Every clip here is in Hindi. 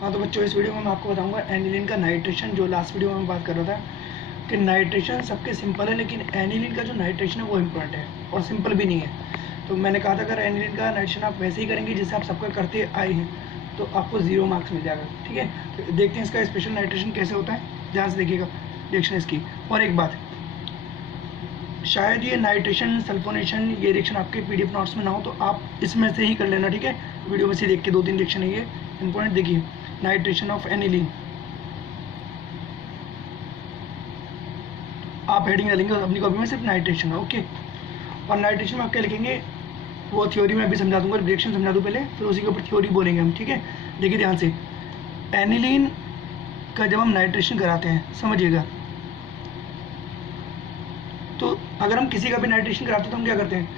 हाँ तो बच्चों, इस वीडियो में मैं आपको बताऊंगा एनिलीन का नाइट्रेशन। जो लास्ट वीडियो में मैं बात कर रहा था कि नाइट्रेशन सबके सिंपल है, लेकिन एनिलीन का जो नाइट्रेशन है वो इम्पोर्टेंट है और सिंपल भी नहीं है। तो मैंने कहा था अगर एनिलीन का नाइट्रेशन आप वैसे ही करेंगे जैसे आप सबका करते आए हैं तो आपको 0 मार्क्स मिल जाएगा। ठीक है, तो देखते हैं इसका स्पेशल नाइट्रेशन कैसे होता है, ध्यान से देखिएगा रिएक्शन इसकी। और एक बात, शायद ये नाइट्रेशन सल्फोनेशन ये रिएक्शन आपके पीडीएफ नोट्स में ना हो तो आप इसमें से ही कर लेना। ठीक है, वीडियो में से देख के 2-3 रिएक्शन है ये इंपॉर्टेंट। देखिए, नाइट्रेशन ऑफ एनिलीन, आप हेडिंग डालेंगे अपनी कॉपी में सिर्फ नाइट्रेशन है। ओके, और नाइट्रेशन में आप क्या लिखेंगे वो थ्योरी में अभी समझा दूंगा, रिएक्शन समझा दूँ पहले, फिर उसी के ऊपर थ्योरी बोलेंगे हम। ठीक है, देखिए ध्यान से, एनिलीन का जब हम नाइट्रेशन कराते हैं समझिएगा, तो अगर हम किसी का भी नाइट्रेशन कराते हैं तो हम क्या करते हैं,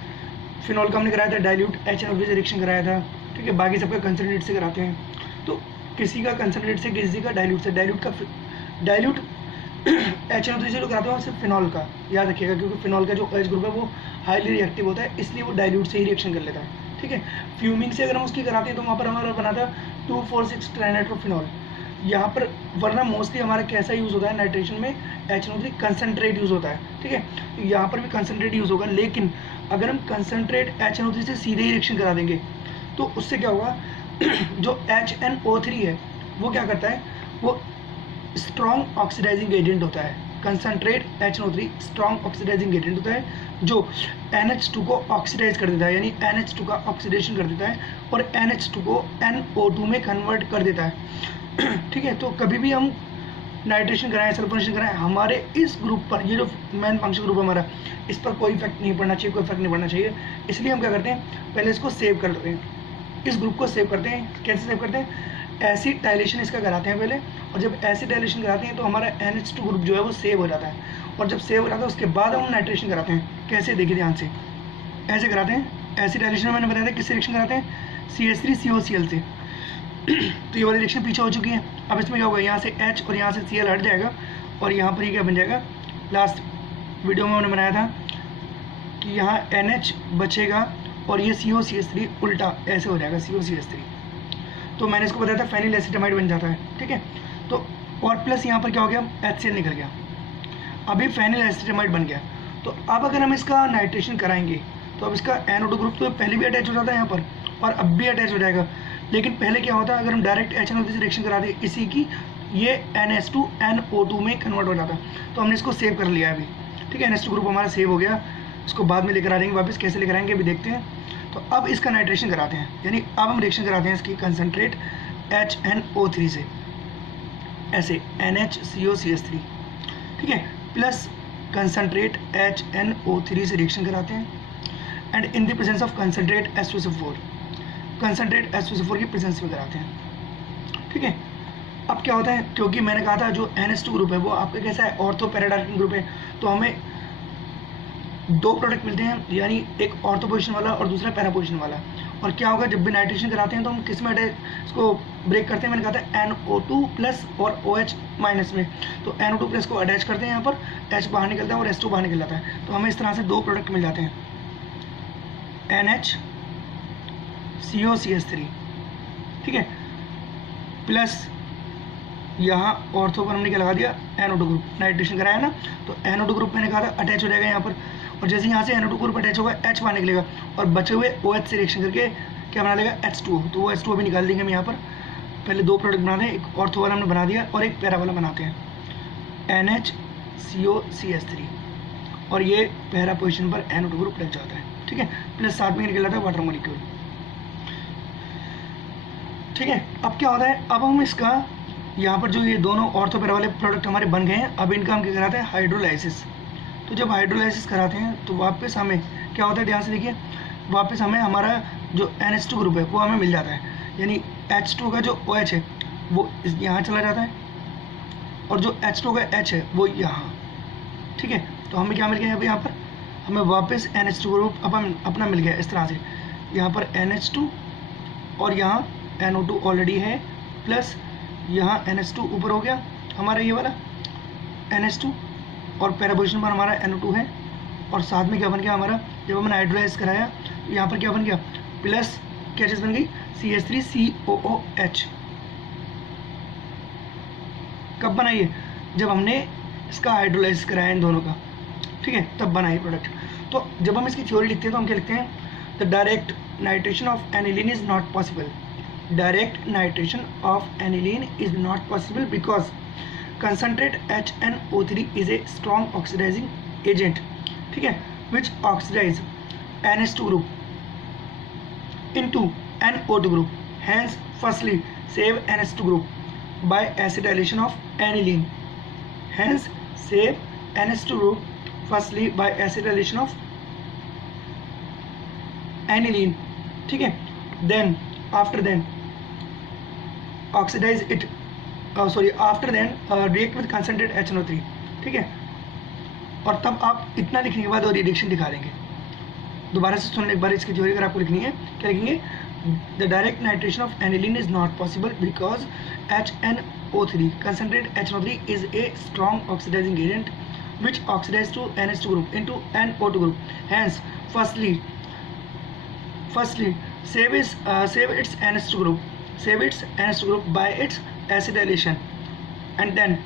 फिनॉल का हमने कराया था डाइल्यूट HNO3 से रिएक्शन कराया था। ठीक है, बाकी सबका कंसनट्रेट से कराते हैं। तो किसी का कंसनट्रेट से, किसी का डाइल्यूट से, डाइल्यूट HNO3 से जो कराते हैं वो सिर्फ फिनॉल का, याद रखिएगा, क्योंकि फिनॉल का जो OH ग्रुप है वो हाईली रिएक्टिव होता है, इसलिए वो डाइल्यूट से ही रिएक्शन कर लेता है। ठीक है, फ्यूमिंग से अगर हम उसकी कराते हैं तो वहाँ पर हमारा बना था 2,4,6 ट्राइनाइट्रोफिनॉल। यहाँ पर वरना मोस्टली हमारा कैसा यूज़ होता है नाइट्रेशन में, HNO3 कंसनट्रेट यूज़ होता है। ठीक है, तो यहाँ पर भी कंसनट्रेट यूज़ होगा, लेकिन अगर हम कंसनट्रेट HNO3 से सीधे ही रिएक्शन करा देंगे तो उससे क्या होगा जो HNO3 है वो क्या करता है, वो स्ट्रॉन्ग ऑक्सीडाइजिंग एजेंट होता है। Concentrate HNO3 strong oxidizing agent होता है जो NH2 को ऑक्सीडाइज कर देता है, यानी NH2 का ऑक्सीडेशन कर देता है और NH2 को NO2 में कन्वर्ट कर देता है। ठीक है, तो कभी भी हम नाइट्रेशन कराएं, सल्फोनेशन कराएं, हमारे इस ग्रुप पर, ये जो मेन फंक्शन ग्रुप है हमारा, इस पर कोई इफेक्ट नहीं पड़ना चाहिए, कोई इफेक्ट नहीं पड़ना चाहिए। इसलिए हम क्या करते हैं, पहले इसको सेव कर लेते हैं, इस ग्रुप को सेव करते हैं। कैसे सेव करते हैं, एसिड डाइलेशन इसका कराते हैं पहले, और जब एसिड डाइलेशन कराते हैं तो हमारा NH2 ग्रुप जो है वो सेव हो जाता है, और जब सेव हो जाता है उसके बाद हम नाइट्रेशन कराते हैं। कैसे, देखिए ध्यान से, ऐसे कराते हैं। एसिड डाइलेशन में मैंने बताया था किससे रिएक्शन कराते हैं, CH3COCl से। तो ये वाली रिएक्शन पीछे हो चुकी है। अब इसमें क्या होगा, यहाँ से H और यहाँ से Cl हट जाएगा और यहाँ पर ही क्या बन जाएगा, लास्ट वीडियो में मैंने बनाया था कि यहाँ NH बचेगा और ये COCH3 उल्टा ऐसे हो जाएगा, COCH3। तो मैंने इसको बताया था फेनिल एसिटामाइड बन जाता है। ठीक है, तो और प्लस यहाँ पर क्या हो गया, HCl निकल गया, अभी फेनिल एसिटामाइड बन गया। तो अब अगर हम इसका नाइट्रेशन कराएंगे तो अब इसका NO2 ग्रुप तो पहले भी अटैच हो जाता है यहाँ पर और अब भी अटैच हो जाएगा, लेकिन पहले क्या होता है, अगर हम डायरेक्ट HNO3 से रिएक्शन करा दें इसी की, ये NH2 NO2 में कन्वर्ट हो जाता है। तो हमने इसको सेव कर लिया अभी। ठीक है, NH2 ग्रुप हमारा सेव हो गया, इसको बाद में लेकर आ जाएंगे वापस, कैसे लेकर आएंगे अभी देखते हैं। तो अब इसका नाइट्रेशन कराते हैं, यानी अब हम रिएक्शन कराते हैं इसकी कंसनट्रेट HNO3 से, ऐसे NHCOCH3। ठीक है, प्लस कंसनट्रेट HNO3 से रिएक्शन कराते हैं, and in the presence of concentrate H2SO4, concentrate H2SO4 की प्रेजेंस में कराते हैं। ठीक है, अब क्या होता है, क्योंकि मैंने कहा था जो NH2 ग्रुप है वो आपका कैसा है, ऑर्थो पैराडार्किन ग्रुप है, तो हमें 2 प्रोडक्ट मिलते हैं, यानी एक ऑर्थो पोजिशन वाला और दूसरा पैरा पोजिशन वाला। और क्या होगा, जब भी नाइट्रेशन कराते हैं तो हम किस में इसको ब्रेक करते हैं, मैंने कहा था NO2 प्लस और OH माइनस में। तो NO2 प्लस को अटैच करते हैं, यहाँ पर H बाहर निकलता है और H2 बाहर निकल जाता है, तो हमें इस तरह से 2 प्रोडक्ट मिल जाते हैं, NHCOCH3। ठीक है, प्लस यहाँ ऑर्थो पर हमने क्या लगा दिया, NO2 ग्रुप, नाइट्रेशन कराया ना, तो NO2 ग्रुप मैंने कहा था अटैच हो जाएगा यहाँ पर, और जैसे यहाँ से NO2 ग्रुप अटैच होगा H बाहर निकलेगा और बचे हुए OH से रिएक्शन करके क्या बना लेगा, H2O। तो वो H2O भी निकाल देंगे हम यहाँ पर। पहले 2 प्रोडक्ट बनाते हैं, एक ऑर्थो वाला हमने बना दिया और एक पैरा वाला बनाते हैं, NHCOCH3, और ये पैरा पोजिशन पर NO2 ग्रुप लग जाता है। ठीक है, प्लस साथ में निकल जाता है वाटर मॉलिक्यूल। ठीक है, अब क्या होता है, अब हम इसका यहाँ पर जो ये दोनों ऑर्थो पैरा वाले प्रोडक्ट हमारे बन गए हैं, अब इनका हम क्या कराते हैं, हाइड्रोलाइसिस। तो जब हाइड्रोलाइसिस कराते हैं तो वापस हमें क्या होता है, ध्यान से देखिए, वापस हमें हमारा जो NH2 ग्रुप है वो हमें मिल जाता है, यानी H2 का जो OH है वो यहाँ चला जाता है और जो H2 का H है वो यहाँ। ठीक है, तो हमें क्या मिल गया अभी, यहाँ पर हमें वापस NH2 ग्रुप अपना मिल गया इस तरह से, यहाँ पर NH2 और यहाँ NO2 ऑलरेडी है, प्लस यहाँ NH2 ऊपर हो गया हमारा ये वाला NH2, और पैरा पोजिशन पर हमारा NO2 है, और साथ में क्या बन गया हमारा, जब हमने हाइड्रोलाइज कराया तो यहाँ पर क्या बन गया, प्लस क्या चीज़ बन गई, CH3COOH। कब बना ये? जब हमने इसका हाइड्रोलाइज कराया इन दोनों का, ठीक है, तब बना ये प्रोडक्ट। तो जब हम इसकी थ्योरी लिखते हैं तो हम क्या लिखते हैं? The direct nitration of aniline is not possible. Direct nitration of aniline is not possible because concentrate HNO3 is a strong oxidizing agent, ठीक है, which oxidize NH2 group into NO2 group. Hence, firstly, save NH2 group by acetylation of aniline. Hence, save NH2 group firstly by acetylation of aniline, ठीक है. Then, after then, oxidize it. After then react with concentrate HNO3, ठीक है. और तब आप इतना लिखने के बाद और रिएक्शन दिखा देंगे. दोबारा से सुनने एक बार इसकी थ्योरी अगर आपको लिखनी है, क्या लिखेंगे? The direct nitration of aniline is not possible because HNO3 concentrate HNO3 is a strong oxidizing agent which oxidize to NH2 group into NO2 group. Hence, firstly save its NH2 group by its acetylation and then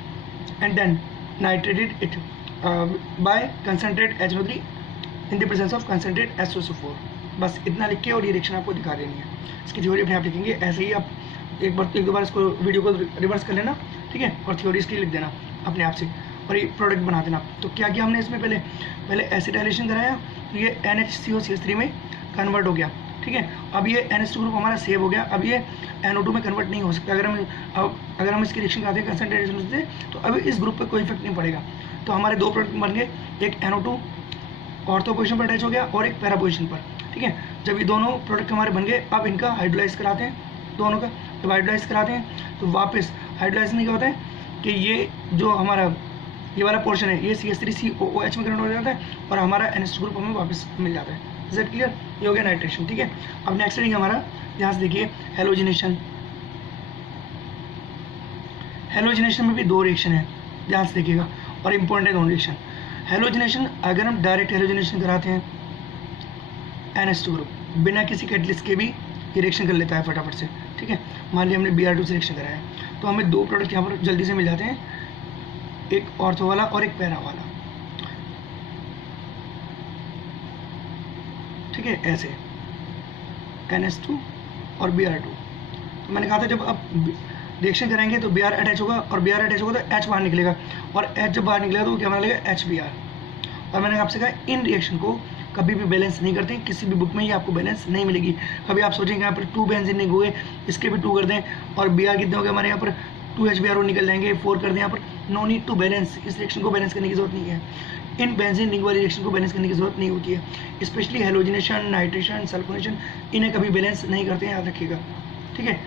nitrated it by concentrate HNO3 in the presence of concentrate SO4. बस इतना लिख के और ये रिएक्शन आपको दिखा देनी है. इसकी थ्योरी अपने आप लिखेंगे. ऐसे ही आप एक दो बार इसको वीडियो को रिवर्स कर लेना, ठीक है, और थ्योरी इसकी लिख देना अपने आप से और ये प्रोडक्ट बना देना. तो क्या किया हमने इसमें? पहले एसिटाइलेशन कराया तो ये NHCOCH3 में कन्वर्ट हो गया, ठीक है. अब ये NH2 ग्रुप हमारा सेव हो गया. अब ये NO2 में कन्वर्ट नहीं हो सकता. अगर हम इसकी रिएक्शन कराते हैं कंसंट्रेशन से तो अब इस ग्रुप पे कोई इफेक्ट नहीं पड़ेगा. तो हमारे दो प्रोडक्ट बन गए, एक NO2 ऑर्थो पोजिशन पर अटैच हो गया और एक पैरा पोजिशन पर, ठीक है. जब ये दोनों प्रोडक्ट हमारे बन गए, अब इनका हाइड्रोलाइज कराते हैं दोनों का. जब हाइड्रोलाइज कराते हैं तो वापस हाइड्रोलाइज में क्या होता है कि ये जो हमारा ये वाला पोर्शन है ये CH3COOH में कन्वर्ट हो जाता है और हमारा NH2 ग्रुप हमें वापस मिल जाता है. Is that clear? ये हो गया नाइट्रेशन, ठीक है. अब नेक्स्ट थिंग हमारा यहाँ से देखिए हेलोजिनेशन. हेलोजिनेशन में भी दो रिएक्शन है, ध्यान से देखिएगा, और इम्पोर्टेंट है दोनों रिएक्शन. हेलोजिनेशन अगर हम डायरेक्ट हेलोजिनेशन कराते हैं NH2 ग्रुप बिना किसी कैटलिस्ट के भी ये रिएक्शन कर लेता है फटाफट से, ठीक है. मान लिया हमने Br2 से रिएक्शन कराया है तो हमें दो प्रोडक्ट यहाँ पर जल्दी से मिल जाते हैं, एक ऑर्थो वाला और एक पैरा वाला, ठीक है. ऐसे NH2 और Br2. तो मैंने कहा था जब आप रिएक्शन कराएंगे तो Br अटैच होगा और Br अटैच होगा तो H बाहर निकलेगा और H जब बाहर निकलेगा तो वो क्या बना लेगा? HBr. और मैंने आपसे कहा इन रिएक्शन को कभी भी बैलेंस नहीं करते, किसी भी बुक में ये आपको बैलेंस नहीं मिलेगी. कभी आप सोचेंगे यहाँ पर 2 बेंजीन नहीं हुए, इसके भी 2 कर दें और Br कितने हो गए हमारे यहाँ पर 2 HBr निकल जाएंगे, 4 कर दें यहाँ पर. No need to balance. इस रिएक्शन को बैलेंस करने की जरूरत नहीं है. इन बेंजीन रिंग वाली रिएक्शन को बैलेंस करने की जरूरत नहीं होती है. स्पेशली हेलोजिनेशन, नाइट्रेशन, सल्फोनेशन, इन्हें कभी बैलेंस नहीं करते हैं, याद रखिएगा, ठीक है.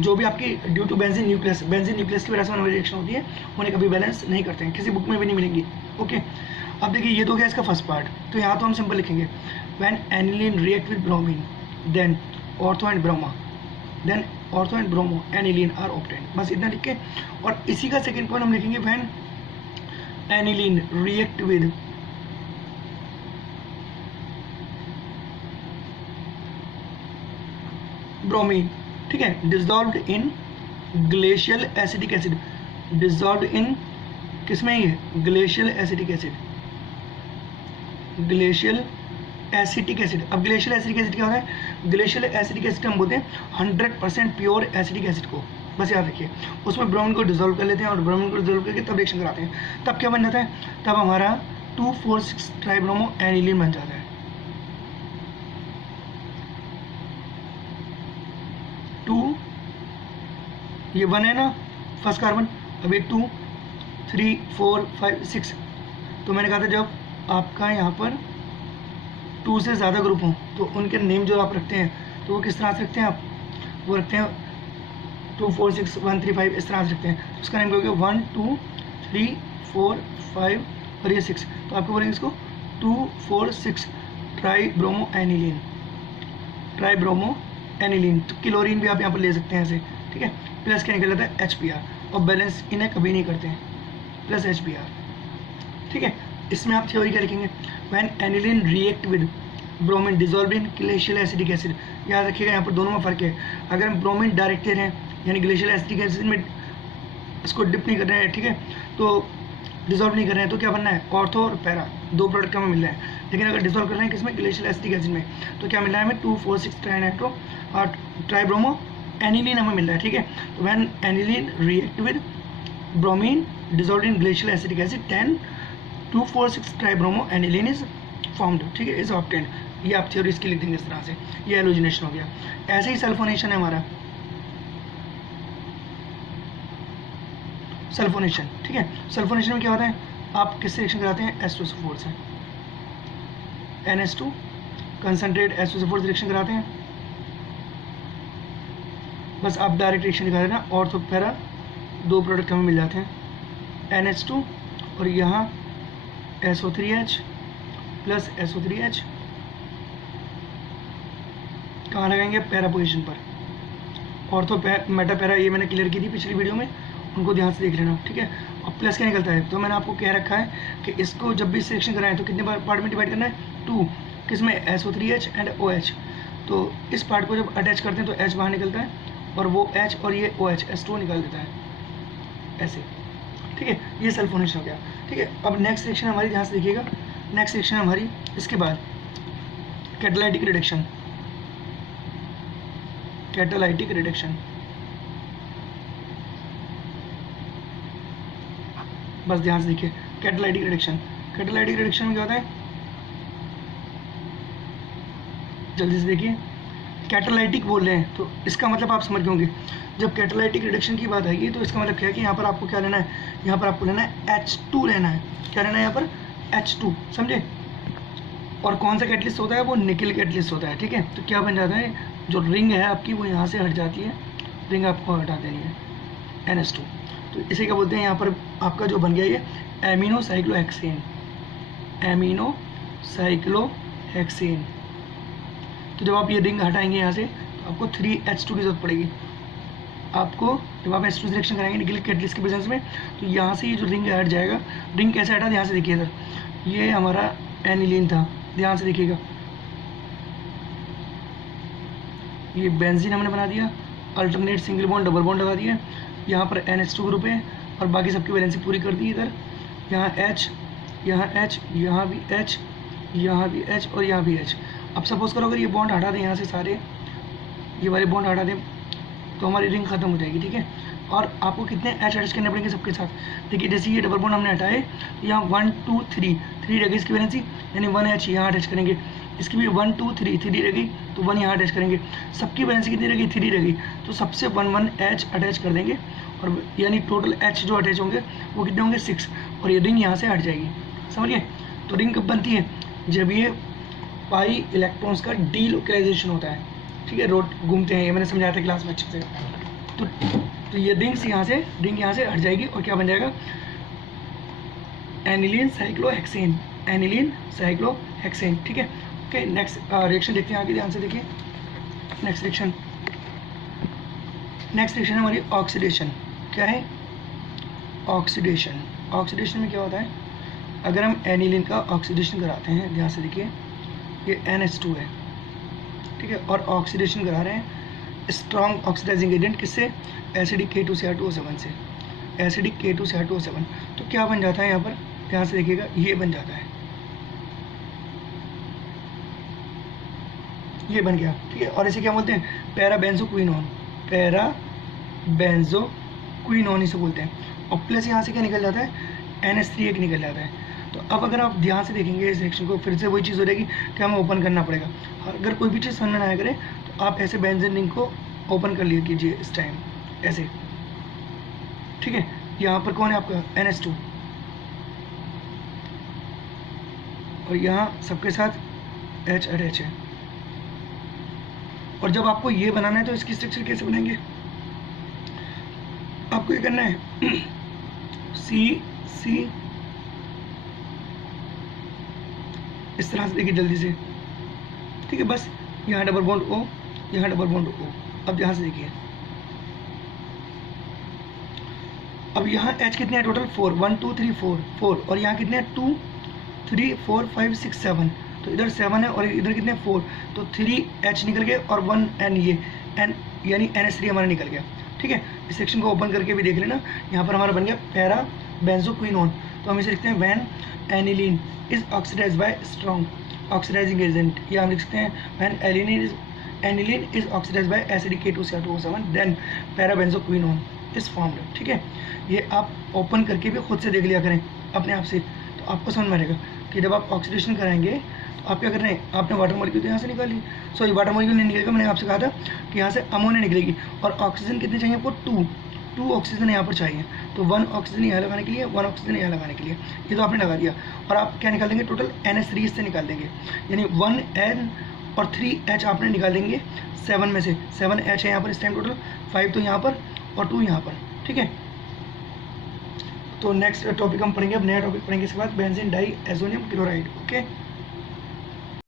जो भी आपकी ड्यू टू बेंजीन न्यूक्लियस की वजह से होने वाली रिएक्शन होती है उन्हें कभी बैलेंस नहीं करते हैं, किसी बुक में भी नहीं मिलेंगी. ओके. अब देखिए ये तो गया इसका फर्स्ट पार्ट. तो यहाँ तो हम सिंपल लिखेंगे when aniline react with bromine then ortho and bromo aniline are obtained. बस इतना लिख के और इसी का सेकंड पॉइंट हम लिखेंगे when aniline react with bromine, ठीक है, डिसॉल्व्ड इन ग्लेशियल एसिटिक एसिड. डिसॉल्व्ड इन किसमें? ये glacial acetic acid. Glacial acetic acid. अब ग्लेशियल एसिटिक एसिड क्या होता है? ग्लेशियल एसिटिक एसिड हम बोलते हैं 100% प्योर एसिटिक एसिड को. बस याद रखिए उसमें ब्रोमीन को डिसॉल्व कर लेते हैं और ब्रोमीन को डिसॉल्व करके तब रिएक्शन कराते हैं. तब क्या बन जाता है? तब हमारा 2,4,6 ट्राइब्रोमो एनिलीन बन जाता है. 2 ये 1 है ना फर्स्ट कार्बन. अब एक 2 3 4 5 6. तो मैंने कहा था जब आपका यहाँ पर 2 से ज़्यादा ग्रुप हों तो उनके नेम जो आप रखते हैं तो वो किस तरह से रखते हैं आप? वो रखते हैं 2 4 6 1 3 5 इस तरह से रखते हैं. तो उसका नेम क्या होगा? 1 2 3 4 5 और ये 6. तो आपको बोलेंगे इसको 2 4 6 ट्राइब्रोमो एनिलीन. तो क्लोरीन भी आप यहाँ पर ले सकते हैं ऐसे, ठीक है. प्लस क्या निकल जाता है? HBr. और बैलेंस इन्हें कभी नहीं करते हैं, प्लस HBr, ठीक है. इसमें आप थ्योरी क्या लिखेंगे? When aniline react with bromine dissolved in glacial acetic acid. याद रखिएगा यहाँ पर दोनों में फ़र्क है. अगर हम ब्रोमीन डायरेक्ट दे रहे हैं यानी ग्लेशियल एसिटिक एसिड में इसको डिप नहीं कर रहे हैं, ठीक है, तो डिजोल्व नहीं कर रहे हैं, तो क्या बनना है, ऑर्थो और पैरा दो प्रोडक्ट हमें मिल रहे हैं। लेकिन अगर डिजोल्व कर रहे हैं किसमें, ग्लेशियल एसिटिक एसिड में, तो क्या मिल रहा है हमें 2,4,6 ट्राइनाइट्रो और ट्राइब्रोमो एनिलीन हमें मिल रहा है, ठीक है। तो when aniline react with bromine dissolved in glacial acetic acid 10,2,4,6 tribromo aniline is formed, ठीक है, इज ऑब्टेन्ड। ये आप थ्योरी इसकी लिख देंगे इस तरह से, ये हेलोजिनेशन हो गया। ऐसे ही सल्फोनेशन है हमारा, सल्फोनेशन, ठीक है। सल्फोनेशन में क्या होता है, आप किससे रिएक्शन कराते हैं, H2SO4 से, NH2 कंसनट्रेट H2SO4 से रिएक्शन कराते हैं। बस आप डायरेक्ट रिएक्शन दिखा देना, ऑर्थो पैरा दो प्रोडक्ट हमें मिल जाते हैं, NH2 और यहाँ SO3H प्लस SO3H कहाँ लगाएंगे, पैरा पोजिशन पर। ऑर्थो मेटा पैरा ये मैंने क्लियर की थी पिछली वीडियो में, उनको ध्यान से देख लेना, ठीक है। और प्लस क्या निकलता है, तो मैंने आपको कह रखा है कि इसको जब भी सिलेक्शन कराएं तो कितने पार्ट में डिवाइड करना है, 2, किसमें, SO3H एंड OH। तो इस पार्ट को जब अटैच करते हैं तो H बाहर निकलता है और वो H और ये OH H2 निकाल देता है ऐसे, ठीक है। ये सल्फोनेशन हो गया, ठीक है। अब नेक्स्ट रिएक्शन हमारी, ध्यान से देखिएगा, नेक्स्ट रिएक्शन हमारी इसके बाद कैटालाइटिक रिडक्शन, कैटालाइटिक रिडक्शन। बस ध्यान से देखिए, कैटालाइटिक रिडक्शन, कैटालाइटिक रिडक्शन में क्या होता है, जल्दी से देखिए, कैटालाइटिक बोल रहे हैं तो इसका मतलब आप समझ गए होंगे। जब कैटालाइटिक रिडक्शन की बात आएगी तो इसका मतलब क्या है कि यहाँ पर आपको क्या लेना है, यहाँ पर आपको लेना है H2 लेना है, क्या लेना है यहाँ पर, H2, समझे। और कौन सा कैटलिस्ट होता है, वो निकल कैटलिस्ट होता है, ठीक है। तो क्या बन जाता है, जो रिंग है आपकी वो यहाँ से हट जाती है, रिंग आपको हटा देनी है, NH2। तो इसे क्या बोलते हैं, यहाँ पर आपका जो बन गया ये एमिनो साइक्लोहेक्सेन, एमिनो साइक्लोहेक्सेन। तो जब आप ये रिंग हटाएंगे यहाँ से तो आपको 3H2 की जरूरत पड़ेगी। आपको जब आप H2 सिलेक्शन कराएंगे निकल कैटलिस्ट के प्रेजेंस में, तो यहाँ से ये जो रिंग हट जाएगा। रिंग कैसे हटा, ध्यान से देखिए इधर, ये हमारा एनिलीन था, ध्यान से देखिएगा, ये बेंजीन हमने बना दिया, alternate single bond double bond लगा दिया, यहाँ पर NH2 ग्रुप है और बाकी सबकी वैलेंसी पूरी कर दी। इधर यहाँ H, यहाँ H, यहाँ भी H, यहाँ भी H और यहाँ भी H। अब सपोज करो अगर ये बॉन्ड हटा दें यहाँ से सारे, ये वाले बॉन्ड हटा दें तो हमारी रिंग खत्म हो जाएगी, ठीक है। और आपको कितने H अटैच करने पड़ेंगे सबके साथ, देखिए जैसे ये डबल बॉन्ड हमने हटाए, यहाँ 1 2 3 3 रहेगी इसकी वैलेंसी, यानी 1H यहाँ अटैच करेंगे, इसकी भी 1 2 3 3 रहेगी तो 1 यहाँ अटैच करेंगे, सबकी वैलेंसी कितनी रहेगी, 3 रहेगी, तो सबसे 1 H अटैच कर देंगे और यानी टोटल H जो अटैच होंगे वो कितने होंगे, 6, और ये रिंग यहाँ से हट जाएगी, समझिए। तो रिंग कब बनती है, जब ये पाई इलेक्ट्रॉन्स का डीलोकलाइजेशन होता है, ठीक है, रोड घूमते हैं, ये मैंने समझाया था क्लास में अच्छे से। तो ये रिंग यहाँ से हट जाएगी और क्या बन जाएगा, एनिलीन साइक्लोहेक्सेन, एनिलीन साइक्लोहेक्सेन, ठीक है। ओके, नेक्स्ट रिएक्शन देखते हैं आगे, ध्यान से देखिए। नेक्स्ट रिएक्शन है हमारी ऑक्सीडेशन। क्या है, ऑक्सीडेशन। ऑक्सीडेशन में क्या होता है, अगर हम एनिलीन का ऑक्सीडेशन कराते हैं, ध्यान से देखिए, ये NH2 है, ठीक है, और ऑक्सीडेशन करा रहे हैं स्ट्रॉन्ग ऑक्सीडाइजिंग एजेंट किससे, एसिडिक K2Cr2O7 से, एसिडिक K2Cr2O7। तो क्या बन जाता है यहाँ पर, ध्यान से देखिएगा, ये बन जाता है, ये बन गया, ठीक है। और इसे क्या बोलते हैं, पैराबेंजोक्विनोन, पैराबेंजोक्विनोन इसे बोलते हैं। और प्लस यहाँ से क्या निकल जाता है, NH3 निकल जाता है। तो अब अगर आप ध्यान से देखेंगे इस रिएक्शन को, फिर से वही चीज़ हो जाएगी कि हमें ओपन करना पड़ेगा। और अगर कोई भी चीज़ समझ में ना आया करे तो आप ऐसे बेंजीन रिंग को ओपन कर लिया कीजिए इस टाइम ऐसे, ठीक है। यहाँ पर कौन है आपका, NH2, और यहाँ सबके साथ H अटैच है। और जब आपको ये बनाना है तो इसकी स्ट्रक्चर कैसे बनाएंगे, आपको ये करना है C इस तरह से, देखिए जल्दी से, ठीक है। बस यहाँ डबल बॉन्ड O, यहाँ डबल बॉन्ड O। अब यहाँ से देखिए, अब यहाँ H कितने हैं टोटल, 4, 1 2 3 4, और यहाँ कितने हैं 2 3 4 5 6 7, तो इधर 7 है और इधर कितने 4, तो 3H निकल गए और 1 N, ये N यानी NH3 हमारा निकल गया, ठीक है। इस सेक्शन को ओपन करके भी देख लेना। यहाँ पर हमारा बन गया पैरा बेंजोक्विनोन। तो हम इसे लिखते हैं when aniline is oxidized by strong oxidizing agent, या हम लिख सकते हैं when aniline is oxidized by acidic K2Cr2O7 then parabenzoquinone is formed. ठीक है, ये आप ओपन करके भी खुद से देख लिया करें अपने आप से, तो आपको समझ में आएगा कि जब आप ऑक्सीडेशन कराएंगे तो आप क्या कर रहे हैं, आपने वाटर मॉलिक्यूल तो यहाँ से निकाली, सॉरी वाटर मॉलिक्यूल नहीं निकलेगा, मैंने आपसे कहा था कि यहाँ से अमोनिया निकलेगी, और ऑक्सीजन कितने चाहिए आपको, टू ऑक्सीजन यहाँ पर चाहिए, तो 1 ऑक्सीजन यहाँ लगाने के लिए, 1 ऑक्सीजन यहाँ लगाने के लिए, ये तो आपने लगा दिया। और आप क्या निकाल देंगे, टोटल NH3 इससे निकाल देंगे, यानी 1N और 3H आपने निकाल देंगे 7 में से, 7H है यहाँ पर इस टाइम टोटल, 5 तो यहाँ पर और 2 यहाँ पर। ठीक है, तो नेक्स्ट टॉपिक हम पढ़ेंगे, अब नया टॉपिक पढ़ेंगे इसके बाद benzene diazonium chloride. Okay.